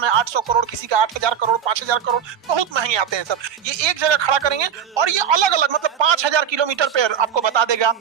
समय 800 करोड़, किसी का 8000 करोड़, 5000 करोड़, बहुत महंगे आते हैं सब। ये एक जगह खड़ा करेंगे और ये अलग अलग मतलब 5000 किलोमीटर पे आपको बता देगा,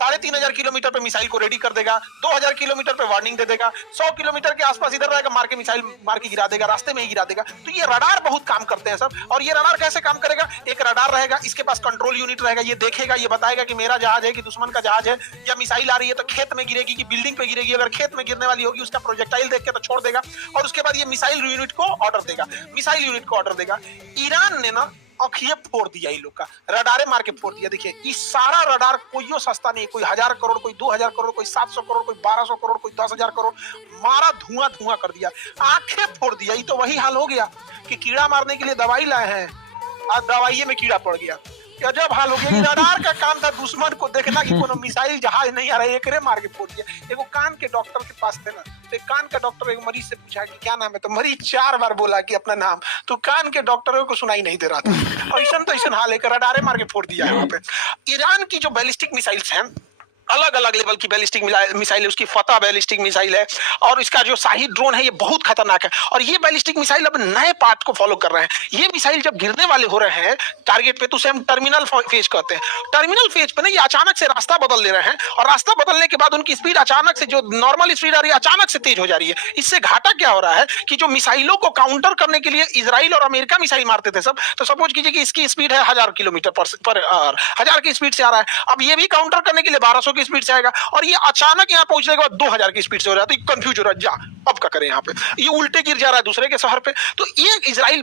3500 किलोमीटर पे मिसाइल को रेडी कर देगा, 2000 किलोमीटर पे वार्निंग दे देगा, 100 किलोमीटर के आसपास इधर रहेगा, मार के मिसाइल मार के गिरा देगा, रास्ते में ही गिरा देगा। तो ये रडार बहुत काम करते हैं सब। और ये रडार कैसे काम करेगा? एक रडार रहेगा, इसके पास कंट्रोल यूनिट रहेगा, ये देखेगा, ये बताएगा कि मेरा जहाज है कि दुश्मन का जहाज है, या मिसाइल आ रही है तो खेत में गिरेगी कि बिल्डिंग पे गिरेगी। अगर खेत में गिरने वाली होगी उसका प्रोजेक्टाइल देख के तो छोड़ देगा, और उसके बाद ये मिसाइल यूनिट को ऑर्डर देगा, मिसाइल यूनिट को ऑर्डर देगा। ईरान ने ना अखिए फोड़ दिया, इन लोग का रडारे मार के फोड़ दिया। देखिए ये सारा रडार कोई सस्ता नहीं, कोई 1000 करोड़, कोई 2000 करोड़, कोई 700 करोड़, कोई 1200 करोड़, कोई 10,000 करोड़, मारा धुआं धुआं कर दिया, आंखें फोड़ दिया। ये तो वही हाल हो गया कि कीड़ा मारने के लिए दवाई लाए हैं और दवाई में कीड़ा पड़ गया। गजब हाल हो गया। रडार का काम था दुश्मन को देखना कि कोनो मिसाइल जहाज नहीं आ रहा है, एकरे मार के फोड़ दिया। एगो कान के डॉक्टर के पास थे ना, तो कान का डॉक्टर एक मरीज से पूछा कि क्या नाम है, तो मरीज 4 बार बोला कि अपना नाम, तो कान के डॉक्टरों को सुनाई नहीं दे रहा था। ऐसा तो ऐसा हाल है, रडारे मार के फोड़ दिया है वहां पे। ईरान की जो बैलिस्टिक मिसाइल्स हैं, अलग अलग लेवल की बैलिस्टिक मिसाइल है, उसकी फतह बैलिस्टिक मिसाइल है, और इसका जो शाही ड्रोन है ये बहुत खतरनाक है। और ये बैलिस्टिक मिसाइल अब नए पार्ट को फॉलो कर रहे हैं। ये मिसाइल जब गिरने वाले हो रहे हैं टारगेट पे, तो उसे हम टर्मिनल फेज कहते हैं। टर्मिनल फेज पे ना ये अचानक से रास्ता बदल ले रहे हैं, और रास्ता बदलने के बाद उनकी स्पीड अचानक से, जो नॉर्मल स्पीड आ रही है, अचानक से तेज हो जा रही है। इससे घाटा क्या हो रहा है कि जो मिसाइलों को काउंटर करने के लिए इजराइल और अमेरिका मिसाइल मारते थे सब, तो सपोज कीजिए कि इसकी स्पीड है 1000 किलोमीटर पर आवर, 1000 की स्पीड से आ रहा है। अब ये भी काउंटर करने के लिए 1200 की स्पीड से आएगा, और ये अचानक यहाँ पहुंचने के बाद 2000 की स्पीड से हो रहा है। तो कंफ्यूज हो रहा है, जा अब क्या करें, यहाँ पे ये उल्टे गिर जा रहा है दूसरे के शहर पे। तो ये इजराइल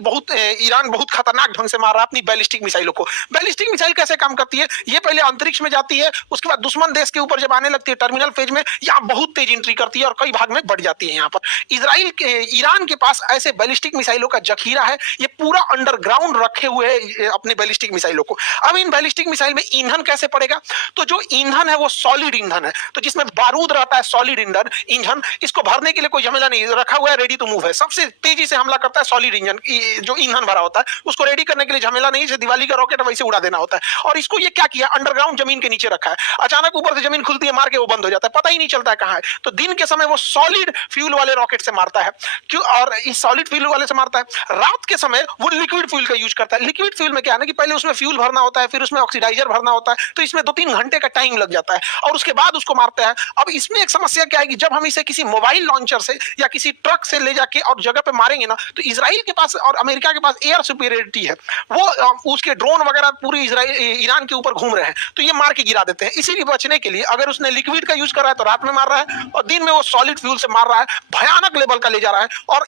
ईरान बहुत खतरनाक ढंग से मार रहा है अपनी बैलिस्टिक मिसाइलों को। बैलिस्टिक मिसाइल कैसे काम करती है? ये पहले अंतरिक्ष में जाती है, उसके बाद दुश्मन देश के ऊपर जब आने लगती है टर्मिनल फेज में, यहाँ बहुत तेज एंट्री करती है और कई भाग में बढ़ जाती है। यहाँ पर ईरान के पास ऐसे बैलिस्टिक मिसाइलों का जखीरा है, ये पूरा अंडरग्राउंड रखे हुए है अपने बैलिस्टिक मिसाइलों को। अब इन बैलिस्टिक मिसाइल में ईंधन कैसे पड़ेगा? तो जो ईंधन है वो सॉलिड ईंधन है, तो जिसमें बारूद रहता है, सॉलिड इंजन, इसको भरने के लिए कोई झमेला नहीं, रखा हुआ है, रेडी टू मूव है। सबसे तेजी से हमला करता है सॉलिड इंजन, जो ईंधन भरा होता है उसको रेडी करने के लिए झमेला नहीं, जैसे दिवाली का रॉकेट वैसे उड़ा देना होता है। और इसको ये क्या किया, अंडरग्राउंड जमीन के नीचे रखा है। अचानक ऊपर से जमीन खुलती है, मार के वो बंद हो जाता है, पता ही नहीं चलता है कहां है। तो दिन के समय वो सॉलिड फ्यूल वाले रॉकेट से मारता है, क्यों? और इस सॉलिड फ्यूल वाले से मारता है। रात के समय वो लिक्विड फ्यूल का यूज करता है। लिक्विड फ्यूल में क्या है ना कि पहले उसमें फ्यूल भरना होता है, फिर उसमें ऑक्सीडाइजर भरना होता है, तो इसमें 2-3 घंटे का टाइम लग जाता है, और उसके बाद उसको मारता है। अब इसमें एक समस्या क्या है कि जब हम इसे किसी मोबाइल लॉन्चर से या किसी ट्रक से ले जाके और जगह पे मारेंगे ना, तो इजराइल के पास और अमेरिका के पास एयर सुपीरियरिटी है, वो उसके ड्रोन वगैरह पूरी ईरान के ऊपर घूम रहे हैं, तो ये मार के गिरा देते हैं। इसीलिए बचने के लिए अगर उसने लिक्विड का यूज कर रहा है तो रात में मार रहा है, और दिन में वो सॉलिड फ्यूल से मार रहा है, भयानक लेवल का ले जा रहा है। और